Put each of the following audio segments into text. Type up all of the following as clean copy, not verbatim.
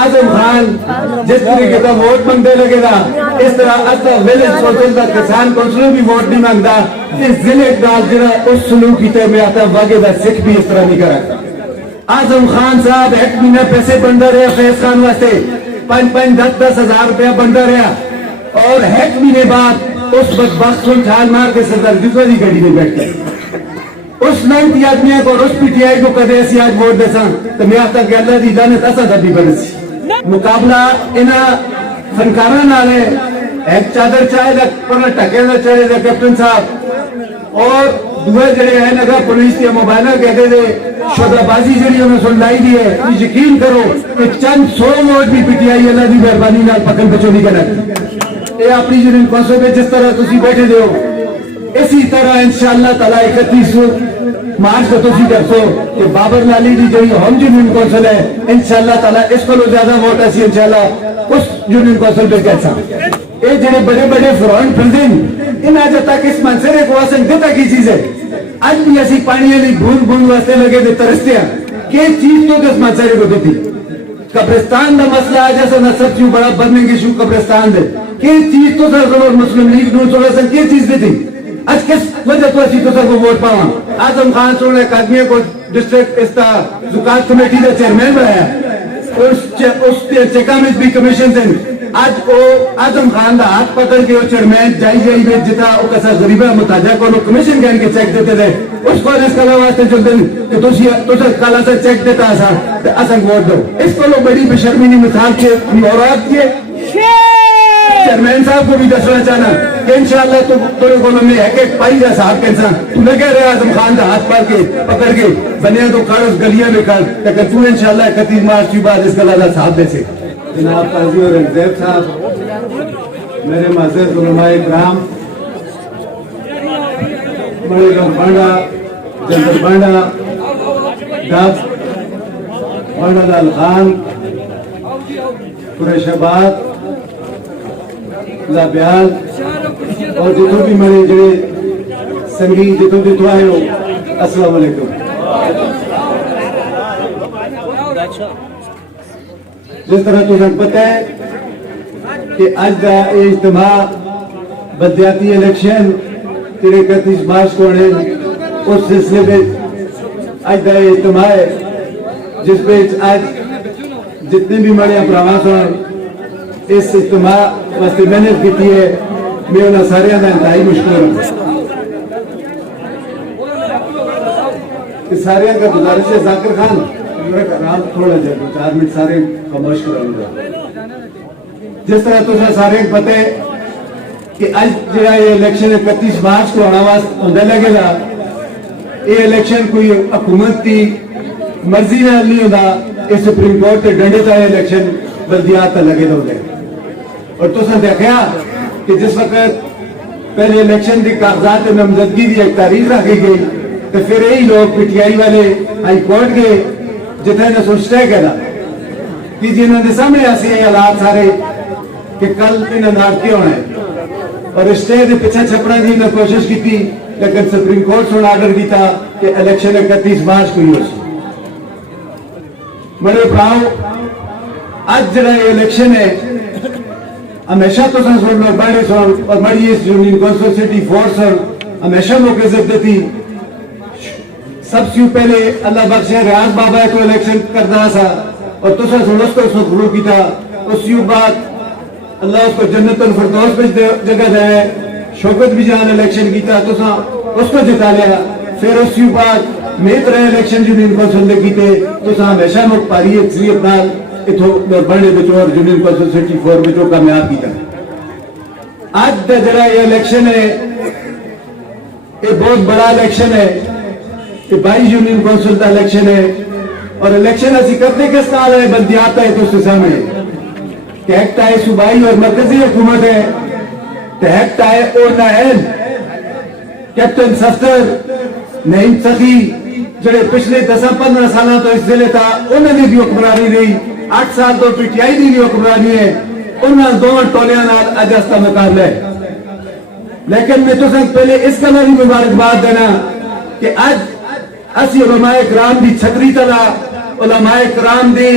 اعظم خان جس طریقے کا ووٹ منگتے لگے گا اس طرح ولیج سوچل کا کسان کونسلر بھی ووٹ نہیں مانگتا اس ضلع اقدار جڑا اس سلوک کی طرح میں آتا واقعی دا سکھ بھی اس طرح نہیں کرا. اعظم خان صاحب ایک مہینہ پیسے بنتا رہا فیض خان واسطے 5-10 ہزار روپیہ بنتا رہا اور ایک مہینے بعد اس بدبخت کو چھال مار کے صدر دوسری گاڑی میں بیٹھ گئے. اس نائنٹی آدمیاں کو اور اس پی ٹی آئی کو کدے ایسی آج ووٹ دے سان تو میں آتا کہ اللہ دی جانت ایسا تھا بھی بڑھ سی. مقابلہ انہاں فنکاراں نال ہے. ایک چادر چاہے دا پر ٹکے دا چڑھے دا کیپٹن صاحب اور دوے جڑے ہیں نگا پولیس کے موبائلہ کہتے دے شدہ بازی جڑی انہوں سن لائی دی ہے. یقین کرو کہ چند 100 ووٹ بھی پی ٹی آئی اللہ دی مہربانی نال پکن بچو نہیں کرنا. اے اپنی یونین کونسل میں جس طرح تسی بیٹھے دے ہو اسی طرح انشاءاللہ تعالی 31 مارچ کو تسی کرسو کہ بابر لالی دی جڑی ہوم یونین کونسل ہے انشاءاللہ تعالی اس کو زیادہ ووٹ ایسی انشاءاللہ اس یونین کونسل پہ کیسا. اے جڑے بڑے بڑے فرعون پردین ان آج تک اس منصرے کو آسن دیتا کی چیز ہے. آج بھی ایسی پانی علی بھون بھون واسطے لگے دے ترستے ہیں کہ چیز تو کس منصرے کو دیتی. قبرستان دا مسئلہ آج ایسا نصب چیو بڑا بدنے کی شو قبرستان دے کہ چیز تو سر ضرور مسلم لیگ نون چوڑا سن کی چیز دیتی. آج کس وجہ تو اسی تو سر کو ووٹ پاواں. اعظم خان سوڑا ایک آدمی کو ڈسٹرکٹ استا زکات کمیٹی دا چیئرمین بنایا اس چیکامز بھی کمیشن دن آج او اعظم خان دا ہاتھ پکڑ کے وہ چیئرمین جائی میں جتا او کسا غریبہ متاجہ کو کمیشن گین کے چیک دیتے دے اس کو اس کلا واسطے جو دن کہ تو سر کلا سے چیک دیتا اسا ووٹ دو. اس کو لوگ بڑی بشرمینی مثال کے مورات کیے. چیئرمین صاحب کو بھی دسنا چاہنا کہ انشاءاللہ تو تورے کو میں ایک پائی جا صاحب کے انسان تو نہ کہہ رہے اعظم خان دا ہاتھ پکڑ کے بنیا تو کارس گلیاں میں کر لیکن تو انشاءاللہ 31 مارچ کی بعد اس گلہ دا صاحب دے سے. جناب قاضی اور انزیب صاحب میرے معزز علماء اکرام بڑے گم بانڈا جنگل بانڈا ڈاک بانڈا لال خان قریش آباد لابیال اور جتوں بھی میرے جڑے سنگی جتوں بھی تو آئے ہو السلام علیکم. جس طرح تو سن پتہ ہے کہ آج دا اجتماع بلدیاتی الیکشن 31 مارچ کو ہے اس سلسلے میں آج دا اجتماع ہے جس پہ آج جتنے بھی مڑے اپراواز ہیں اس اجتماع واسطے محنت کی ہے میں انہاں سارے دا انتہائی مشکور ہوں. اس سارے کا گزارش ہے ذاکر خان رام تھوڑا جائے 4 منٹ سارے خاموش کروں گا. جس طرح تو سارے پتہ ہے کہ آج جڑا یہ الیکشن 31 مارچ کو آواز ہونے لگے گا یہ الیکشن کوئی حکومت کی مرضی نہ نہیں ہوتا. یہ سپریم کورٹ کے ڈنڈے کا الیکشن بلدیات لگے ہوتے اور تو سر دیکھا کہ جس وقت پہلے الیکشن کی کاغذات نامزدگی کی ایک تاریخ رکھی گئی تو پھر یہی لوگ پی ٹی آئی والے ہائی کورٹ کے جتنے نے سوچتا ہے کہنا کہ جنہوں نے سامنے ایسے حالات سارے کہ کل انہیں ناٹکی ہونا ہے اور اسٹے کے پیچھے چھپنا دی نے کوشش کی تھی لیکن سپریم کورٹ سے آرڈر کی تھا کہ الیکشن 31 مارچ کو ہی ہو سی. میرے بھراؤ آج جڑا یہ الیکشن ہے ہمیشہ تو سن لوگ بڑے سن اور بڑی اس یونین کونسل سٹی فورس ہمیشہ موقع عزت دیتی. سب سے پہلے اللہ بخشے ریاض بابا ہے تو الیکشن کرنا سا اور تو سن اس کو شروع کی تھا. اس کے بعد اللہ اس کو جنت الفردوس میں جگہ دے شوکت بھی جان الیکشن کیتا تو اس کو جتا لیا. پھر اس کے بعد میت رہے الیکشن یونین کونسل نے کیتے تو ہمیشہ مک پاری اکثریت نال اتھو بڑے بچوں اور یونین کونسل سٹی 4 بچوں کامیاب کیتا. آج دا جڑا یہ الیکشن ہے یہ بہت بڑا الیکشن ہے کہ 22 یونین کونسل دا الیکشن ہے اور الیکشن ایسی کرتے کس نال ہے بلدیات ہے تو سامنے کہ ایک ہے صوبائی اور مرکزی حکومت ہے تو ایک ہے او نائل کیپٹن سفتر نعیم سخی جڑے پچھلے 10-15 سالہ تو اس ضلع تھا انہوں نے بھی حکمرانی رہی. 8 سال تو پی ٹی آئی دی بھی حکمرانی ہے. انہوں دونوں ٹولیاں نال اج اس کا مقابلہ ہے. لیکن میں تو سن پہلے اس کا بھی مبارکباد دینا کہ آج اسی علماء کرام دی چھتری تلا علماء کرام دی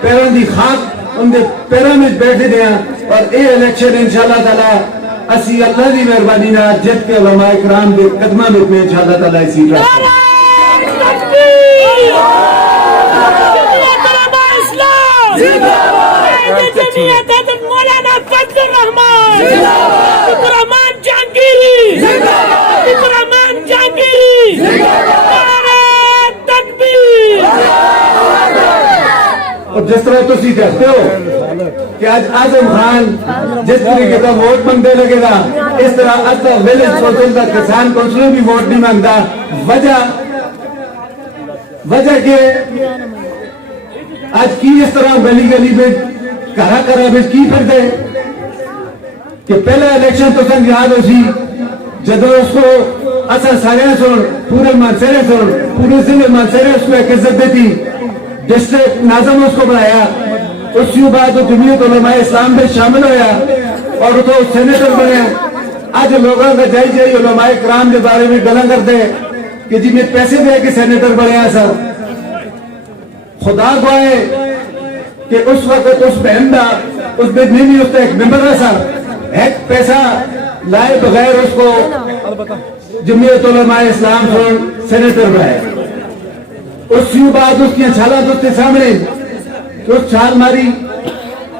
پیروں دی خاک ان کے پیروں میں بیٹھے دیا اور یہ الیکشن انشاءاللہ تعالی اسی اللہ کی مہربانی نال جت کے علماء کرام کے قدموں میں انشاءاللہ تعالی اسی مولانا فضل الرحمان جہانگیری اور جس طرح تسی کہتے ہو کہ آج اعظم خان جس طریقے کا ووٹ منگتے لگے گا اس طرح آج کا ویلیج سوشل کا کسان کونسلر بھی ووٹ نہیں مانگتا وجہ کہ آج کی اس طرح گلی گلی میں کہا کرا میں کی پھر دے کہ پہلا الیکشن تو سنگ یاد ہو سی جدو اس کو اصل سارے سن پورے مانسیرے سن پورے ضلع مانسیرے اس کو ایک عزت دیتی ڈسٹرکٹ ناظم اس کو بنایا اس کے بعد وہ جمعیت علماء اسلام میں شامل ہویا اور تو سینیٹر بنے آج لوگوں کا جائی جائی علماء کرام کے بارے میں گلا کرتے کہ جی میں پیسے دے کے سینیٹر بنے سر خدا گوائے کہ اس وقت اس بہن دا اس بدنی بھی اس کا ایک ممبر ہے سر ایک پیسہ لائے بغیر اس کو جمعیت علماء اسلام سے سینیٹر بنائے اس کے بعد اس کی چھالات اس کے سامنے کہ اس چھال ماری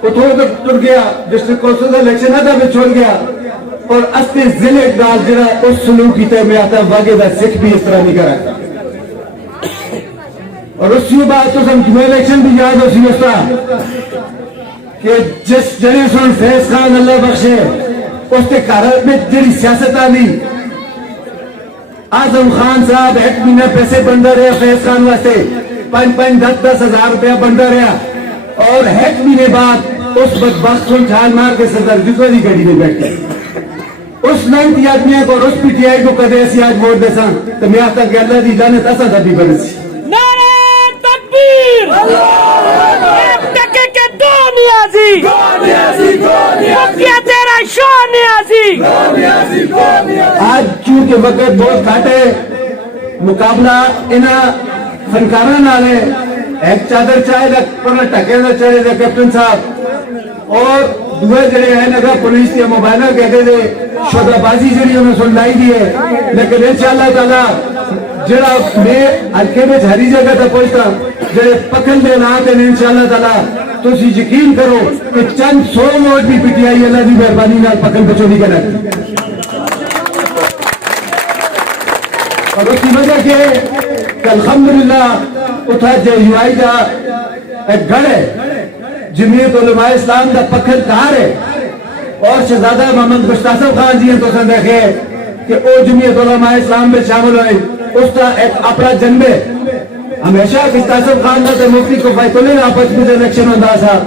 وہ تھوڑا تو ٹر گیا ڈسٹرکٹ کونسل کا الیکشن آتا میں چھوڑ گیا اور استے ضلع اقدال جرا اس سلوک کی میں آتا واقع دا سکھ بھی اس طرح نہیں کرا اور اس کے بعد تو سم جمعہ الیکشن بھی یاد ہو سی اس طرح کہ جس جنے سن فیض خان اللہ بخشے اس کے کارت میں جڑی سیاست آنی اعظم خان صاحب ایک مہینہ پیسے بنتا رہا فیض خان واسطے 5-10 ہزار روپیہ بنتا رہا اور ایک مہینے بعد اس بدبخت کو چھال مار کے صدر جسو کی گاڑی میں بیٹھ گئے اس 90 آدمیاں کو اور اس پی ٹی آئی کو کدے ایسی آج ووٹ دے سن تو میں آتا کہ اللہ دی جانت ایسا تھا بھی بڑھ سی نعرہ تکبیر ایک ٹکے کے دو نیازی مکیہ تیرا شو نیازی آج چونکہ وقت بہت گھٹ ہے مقابلہ انہاں فنکارہ نالے ایک چادر چاہے دا پرنا ٹکے دا چاہے دا کیپٹن صاحب اور دوئے جڑے ہیں نگا پولیس کے موبائلہ کہتے دے شدہ بازی جڑی انہوں سن لائی دی ہے لیکن انشاءاللہ تعالی جڑا میں ہلکے میں ہری جگہ تھا پہنچتا جڑے پکل دے نات ہیں انشاءاللہ تعالی تو اسی یقین کرو کہ چند 100 ووٹ بھی پی ٹی آئی اللہ دی مہربانی نال پکل بچوڑی کرنا اور اس کی وجہ کہ الحمدللہ اتھا جو یو آئی دا ایک گھڑ ہے جمعیت علماء اسلام دا پکھل کار ہے اور شہزادہ محمد گشتاسف خان جی ہیں تو سن دیکھے کہ او جمعیت علماء اسلام میں شامل ہوئے اس کا ایک اپنا جنبے ہمیشہ گشتاسف خان دا مفتی کو فیت اللہ آپس میں الیکشن ہوتا سا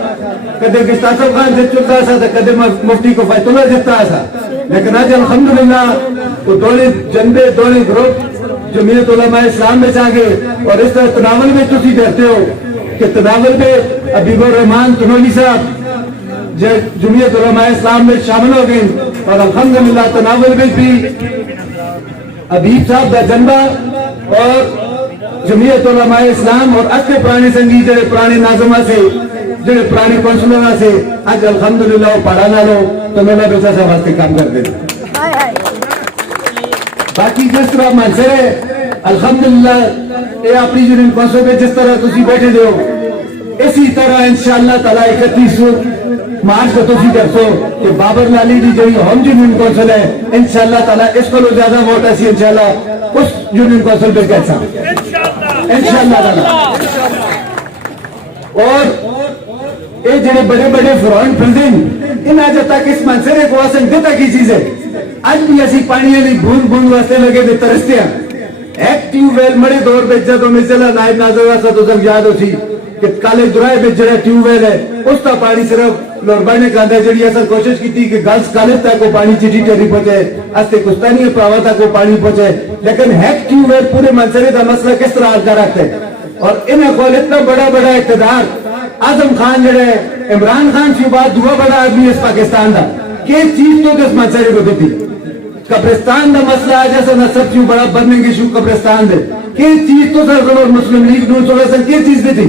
کدے گشتاسف خان جت چکتا سا تو کدے مفتی کو فیت اللہ جتتا سا لیکن آج الحمدللہ وہ دونوں جنبے دونوں گروپ جمعیت علماء اسلام میں جاگے اور اس طرح تناول میں تسی دیکھتے ہو کہ تناول میں حبیب الرحمان تنولی صاحب جمعیت علماء اسلام میں شامل ہو گئے اور الحمدللہ تناول میں بھی حبیب صاحب دا جنبہ اور جمعیت علماء اسلام اور اچھے پرانے سنگی جڑے پرانے ناظمہ سے جڑے پرانے کونسلرہ سے آج الحمدللہ وہ پڑھا نہ لو تو مولا بیچا صاحب واسطے کام کر دے باقی جس طرح منظر ہے الحمدللہ یہ اپنی یونین کونسل میں جس طرح تسی بیٹھے دے ہو اسی طرح انشاءاللہ تعالیٰ 31 مارچ کو تسی درسو کہ بابر لالی دی جو ہم یونین کونسل ہے انشاءاللہ تعالیٰ اس کو زیادہ ووٹ ایسی انشاءاللہ اس یونین کونسل پہ کیسا انشاءاللہ تعالیٰ اور یہ جنہیں بڑے بڑے فرانٹ بلڈنگ ان آج تک اس منصرے کو آسن دیتا کی چیز ہے آج بھی ایسی پانی علی بھون بھون واسطے لگے دے ترستے ہیں ایک ٹیوب ویل مڑے دور بیچا تو مثلا نائب ناظر واسطہ تو سب یاد ہو سی کہ کالے درائے بیچ جڑا ٹیوب ویل ہے اس تا پانی صرف لوربائی نے کہا جڑی ایسا کوشش کی تھی کہ گلس کالج تک کو پانی چٹی ٹیری پہنچے استے کستانی پراوا تک کو پانی پہنچے لیکن ایک ٹیوب ویل پورے منصرے کا مسئلہ کس طرح حل کر رکھتے اور انہیں کول اتنا بڑا بڑا اقتدار اعظم خان جڑے عمران خان سے بعد دعا بڑا آدمی اس پاکستان دا کہ چیز تو کس منصرے کو دیتی قبرستان دا مسئلہ آج ایسا نصب کیوں بڑا بننے کی شو قبرستان دے کہ چیز تو سر مسلم لیگ نون سولہ سن کی چیز دیتی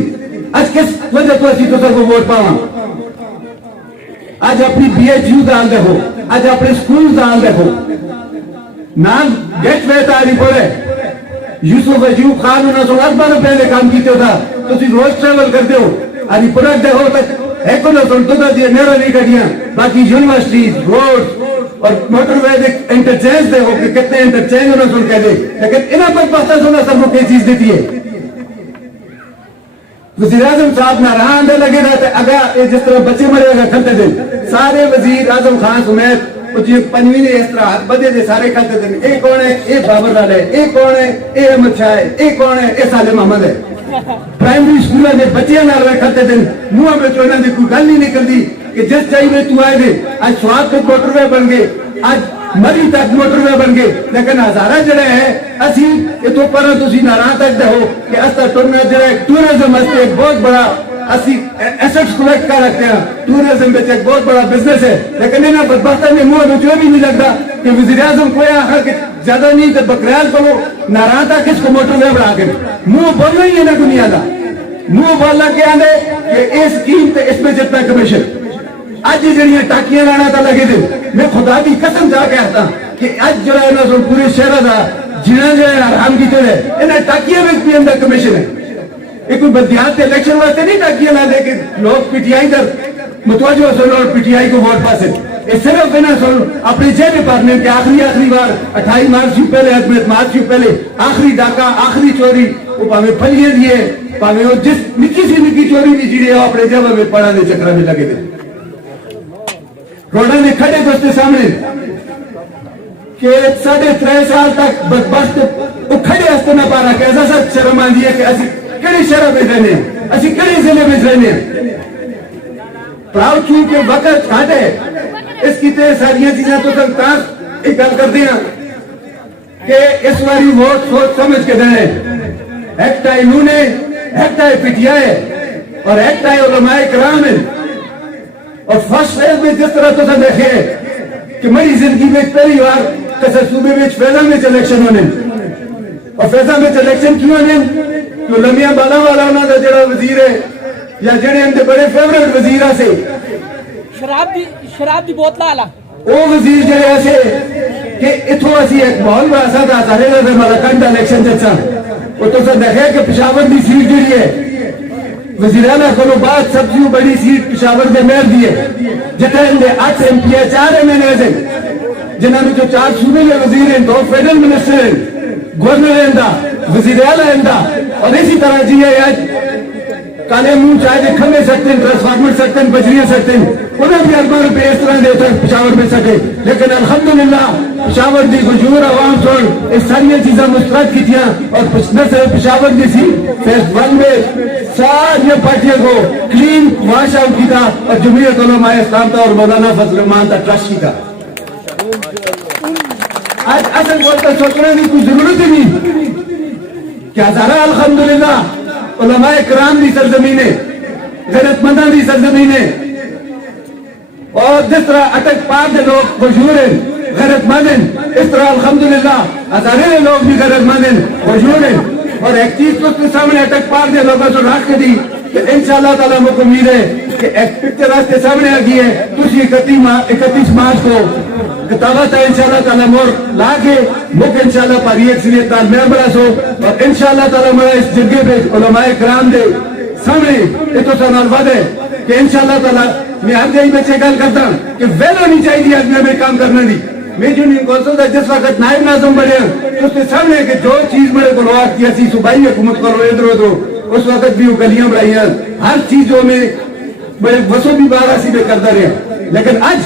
آج کس وجہ تو اسی تو سر کو ووٹ پاواں اج اپنی BHU دال دیکھو, اج اپنے سکول دال دیکھو, نام گیٹ وے تاری پڑے یوسف ایوب خان انہوں نے ارباں روپے دے کام کیتے تھا, تسی روز ٹریول کرتے ہو, اری پروڈکٹ دیکھو تک ایک نہ سن تو دی نیرا نہیں کڈیاں, باقی یونیورسٹی روڈ اور موٹر وے دے انٹرچینج دیکھو کہ کتنے انٹرچینج انہوں سن کہہ دے, لیکن انہاں پر پتہ سنا سب کو کئی چیز دیتی ہے. وزیر اعظم صاحب ناراض دے لگے رہتے اگر جس طرح بچے مرے گا کھلتے دن سارے وزیر اعظم خان سمیت پنوی نے اس طرح ہاتھ بدے دے سارے کھلتے دن, اے کون ہے, اے بابر لال ہے, اے کون ہے, اے احمد شاہ ہے, اے کون ہے, اے صالح محمد ہے. پرائمری سکولوں میں بچے نال کھلتے دن منہ میں چوڑنا دی کوئی گل نہیں نکلتی کہ جس چاہیے میں تو آئے دے. آج سواد تک موٹر وے بن گئے, آج مری تک موٹر وے بن گئے, لیکن ہزارہ جڑے ہیں اسی یہ تو پر تسی ناراض تک دے ہو کہ استا ٹورنا جڑے ٹورزم واسطے ایک بہت بڑا اسی ایسٹس کلیکٹ کر رکھتے ہیں, ٹورزم میں ایک بہت بڑا بزنس ہے, لیکن انہاں بدبختوں نے منہ میں جو بھی نہیں لگتا کہ وزیر اعظم کوئی آخر کہ زیادہ نہیں تو بکریال کو ناراض تھا کس کو موٹر وے بنا کے منہ بولنا ہی ہے نا دنیا کا, منہ بولنا کیا ہے کہ اس اسکیم تے اس میں جتنا کمیشن اج جڑیاں ٹاکیاں لانا تا لگے دے, میں خدا دی قسم جا کہتا کہ اج جو ہے نا پورے شہر دا جنا جو ہے حرام کیتے ہیں, انہاں ٹاکیاں میں بھی اندر کمیشن ہے. یہ کوئی بدیات کے الیکشن واسطے نہیں ٹاکیاں لا دے کہ لوگ پی ٹی آئی در متوجہ سن اور پی ٹی آئی کو ووٹ پاسے, یہ صرف انہاں سن اپنی جے ڈپارٹمنٹ کے آخری بار 28 مارچ سے پہلے حکومت مارچ سے پہلے آخری ڈاکہ آخری چوری وہ پاویں پھلیاں دیے پاویں وہ جس نکی سی نکی چوری بھی جیڑی ہے اپنے جگہ میں پڑھانے چکر میں لگے دے. روڈا نے کھڑے دوستے سامنے کہ 3.5 سال تک بدبخت وہ کھڑے ہستے نہ پا رہا کہ ایسا سب شرم آندی ہے کہ اسی کڑی شہر میں رہنے ہیں, اسی کڑی ضلع میں رہنے ہیں. پراؤ چونکہ وقت گھٹ ہے اس کی تے ساریاں چیزیں تو تک ایک گل کر دیا کہ اس واری ووٹ سوچ سمجھ کے دیں, ایک ٹائی انہوں نے ایک ٹائی پی ٹی آئی اور ایک ٹائی علماء کرام ہے. اور فرسٹ فیز میں جس طرح تو سب دیکھے کہ میری زندگی میں پہلی بار کسے صوبے میں فیضا میں الیکشن ہونے, اور فیضا میں الیکشن کیوں ہونے کہ لمیاں بالا والا انہوں نے جڑا وزیر ہے یا جڑے اندے بڑے فیورٹ وزیرہ سے شراب دی بوتل آلا وہ وزیر جڑے ایسے کہ اتھو اسی ایک ماحول میں ایسا تھا سارے لئے ملکان دا الیکشن جتسا وہ تو سب دیکھے کہ پشاور دی سیٹ جڑی ہے وزیر اعلیٰ کو بعد سب سے بڑی سیٹ پشاور دے میر دیے جتنے اندے 8 ایم پی ہے 4 ایم این ایز ہیں جنہاں میں جو 4 صوبے کے وزیر ہیں 2 فیڈرل منسٹر ہیں گورنر ہیں وزیر اعلیٰ ہیں اور اسی طرح جی ہے آج کالے منہ چاہے دے کھمے سکتے ہیں ٹرانسفارمر سکتے ہیں بجریاں سکتے ہیں انہیں بھی ارباں روپے اس طرح دیتا ہے پشاور میں سکے, لیکن الحمدللہ پشاور دی گجور عوام چھوڑ اس ساری چیزیں مسترد کی تھیاں اور نہ صرف پشاور دی سی فیس 1 میں ساری پارٹیوں کو کلین واش آؤٹ کی تھا اور جمہوریت علماء اسلام تھا اور مولانا فضل الرحمان تھا ٹرسٹ کی تھا. آج اصل بولتا سوچنے کی کوئی ضرورت ہی نہیں کہ ہزارہ الحمدللہ علماء کرام دی سرزمینیں غیرت مندان دی سرزمینیں اور جس طرح اٹک پار دے لوگ مشہور ہیں غیرت مند ہیں اس طرح الحمدللہ ہزارے لوگ بھی غیرت مند ہیں مشہور ہیں. اور ایک چیز تو اس کے سامنے اٹک پار دے لوگوں سے راک کے دی کہ انشاءاللہ تعالیٰ مجھے امید ہے کہ ایک پکچر راستے سامنے آگئی ہے تُسی 31 مارچ کو کتابت ہے انشاءاللہ تعالیٰ مور لا کے مک انشاءاللہ پاری ایک سنیت تال میں برا سو اور انشاءاللہ تعالیٰ مرا اس جگہ پہ علماء کرام دے سامنے اتو سنال وعد ہے کہ انشاءاللہ تعالیٰ میں ہر جائیں بچے گل کرتا ہوں کہ ویل ہونی چاہیے آدمی میں کام کرنا دی. میں جو نہیں کونسل تھا جس وقت نائب ناظم بڑے ہیں تو اس کے سامنے کہ جو چیز بڑے بلوات کی اسی صوبائی حکومت کرو ادھر ادھر اس وقت بھی وہ گلیاں بڑھائی ہیں ہر چیزوں میں بڑے وسو بھی بارہ سی میں کرتا رہے. لیکن آج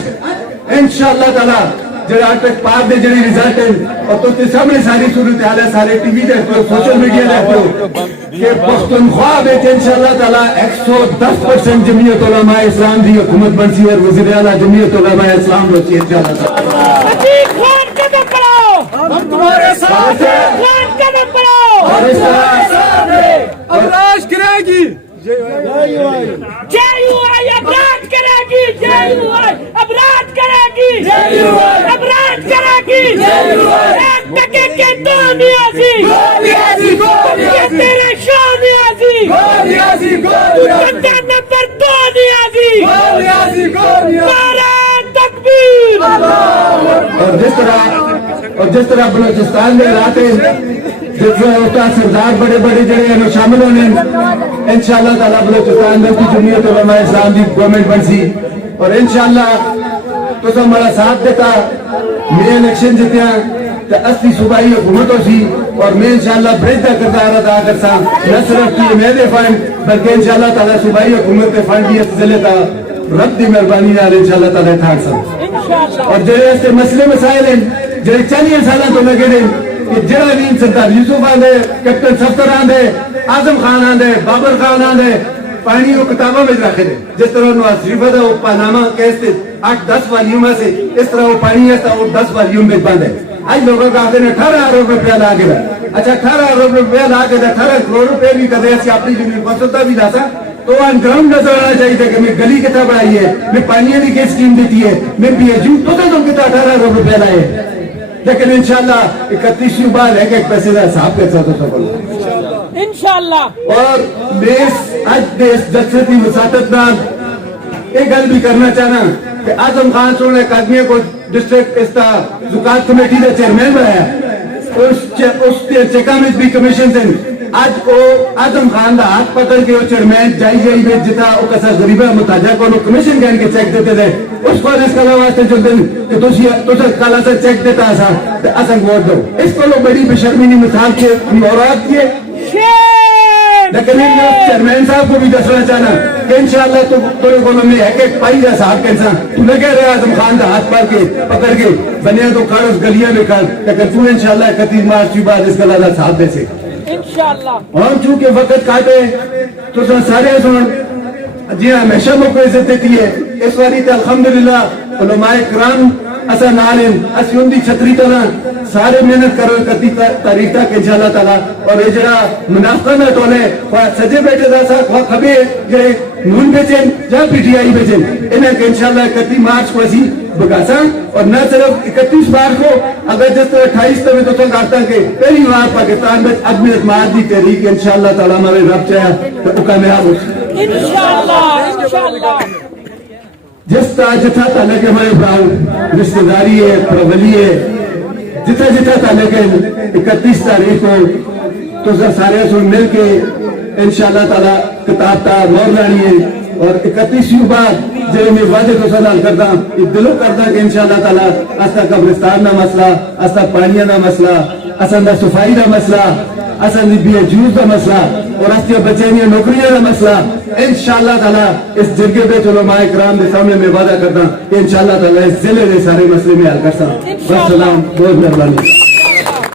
انشاءاللہ تعالیٰ جڑا اٹک پار دے جڑے ریزلٹ ہیں اور تو اس کے سامنے ساری صورتحال ہے سارے ٹی وی دیکھتے ہو سوشل میڈیا دیکھتے ہو کہ پختونخوا میں انشاءاللہ تعالیٰ 110% جمعیت علماء اسلام دی حکومت بنسی اور وزیر اعلیٰ جمعیت علماء اسلام ہوتی ہے انشاءاللہ تعالیٰ. عتیق خان قدم بڑھاؤ ہم تمہارے ساتھ ہیں, خان قدم بڑھاؤ ہمارے ساتھ ہیں, ابراج کرے گی جے یو آئی ابراج کرے گی, جے یو آئی ابراج کرے گی, جے یو آئی ابراج کرے گی, جے یو آئی ایک ٹکے کے 2 نیازی تیرے شاہ نیازی نمبر 2 نیازی نعرہ تکبیر اور جس طرح بلوچستان کے علاقے جس طرح ہوتا سردار بڑے بڑے جڑے ہیں شامل ہونے انشاءاللہ تعالیٰ بلوچستان میں کی جمعیت علماء اسلام کی گورنمنٹ بن سی اور انشاءاللہ تو سب ہمارا ساتھ دیتا میں الیکشن جتیا تو اصلی صوبائی حکومت ہو سی اور میں انشاءاللہ برج کا کردار ادا کر سا نہ صرف کی میں دے فنڈ بلکہ انشاءاللہ تعالیٰ صوبائی حکومت کے فنڈ بھی اس ضلع کا رب دی مہربانی نال انشاءاللہ تعالیٰ تھاک سا اور جڑے ایسے مسئلے مسائل ہیں جڑے 40 سالہ تو لگے رہے کہ جڑا بھی سردار یوسف آندے کیپٹن سفتر آندے اعظم خان آندے بابر خان آندے پانی وہ کتابوں میں رکھے دے جس طرح نواز شریف دا وہ پاناما کیس تھے 8-10 والیوم سے اس طرح وہ پانی ہے وہ 10 والیوم میں بند ہے آج لوگوں کا آتے ہیں 18 ارب روپیہ لا کے اچھا 18 ارب روپیہ لا کے 18 کروڑ روپے بھی کر دے اپنی یونیورسٹی بھی لا سا تو ان گراؤنڈ نظر آنا چاہیے تھا کہ میں گلی کتنا بڑھائی ہے میں پانی کی کیا اسکیم دیتی ہے میں پی ایچ یو تو کتنا 18 ارب روپیہ لائے لیکن انشاءاللہ 31 بعد ایک ایک پیسے کا حساب کے ساتھ انشاءاللہ اور آج دیس جلسے کی وساطت نال ایک گل بھی کرنا چاہنا کہ اعظم خان سونے ایک آدمی کو ڈسٹرکٹ استا زکات کمیٹی کا چیئرمین بنایا اس چیکا میں بھی کمیشن سے آج وہ اعظم خان دا ہاتھ پکڑ کے وہ چیئرمین جائی میں جتا وہ کسا غریبہ متاجہ کو کمیشن کہنے کے چیک دیتے تھے اس کو اس کا واسطے جو دن کہ تو کالا سے چیک دیتا ایسا اصل ووٹ دو اس کو لوگ بڑی بشرمینی مثال کے اورات کیے لیکن چیئرمین صاحب کو بھی دسنا چاہنا کہ انشاءاللہ تمہیں بولوں میں ایک ایک پائی جا صاحب کیسا تو نہ کہہ رہے اعظم خان کا ہاتھ پکڑ کے بنیا تو کارس گلیاں میں کر لیکن تو انشاءاللہ 31 مارچ کی بعد اس کا لازہ صاحب دے سے انشاءاللہ اور چونکہ وقت کاٹے تو سارے سن جی ہمیشہ موقع عزت دیتی ہے اس واری تے الحمدللہ علماء کرام اسا نالن اسی ان دی چھتری طرح سارے محنت کرو 31 تاریخ تک انشاءاللہ تعالی اور یہ جڑا منافقہ نہ ٹولے خواہ سجے بیٹھے دا سا خواہ کھبے جڑے نون بیچیں جا پی ٹی آئی بیچیں انہیں کہ انشاءاللہ 31 مارچ کو اسی بگاسا اور نہ صرف 31 مارچ کو اگر جس طرح 28 میں تو چل آتا کہ پہلی بار پاکستان میں عدم اعتماد دی تحریک انشاءاللہ تعالی ہمارے رب چاہے تو کامیاب ہو انشاءاللہ جس طرح جتھا تعلق ہمارے براؤ رشتہ داری ہے پرولی ہے جتھا تعلق ہے 31 تاریخ کو تو سارے سن مل کے انشاءاللہ تعالی کتاب تا مور لانی ہے اور 31 بعد جب میں واضح کو سلام کرتا ہوں دلوں کرتا کہ انشاءاللہ تعالی استا قبرستان نہ مسئلہ استا پانیاں نہ مسئلہ استا صفائی نہ مسئلہ استا بی جوز کا مسئلہ اور استا بچینیاں نوکریاں کا مسئلہ انشاءاللہ تعالی اس جرگے پہ علماء کرام کے سامنے میں وعدہ کرتا ہوں کہ انشاءاللہ تعالی اس ضلع کے سارے مسئلے میں حل کرتا ہوں. والسلام بہت مہربانی.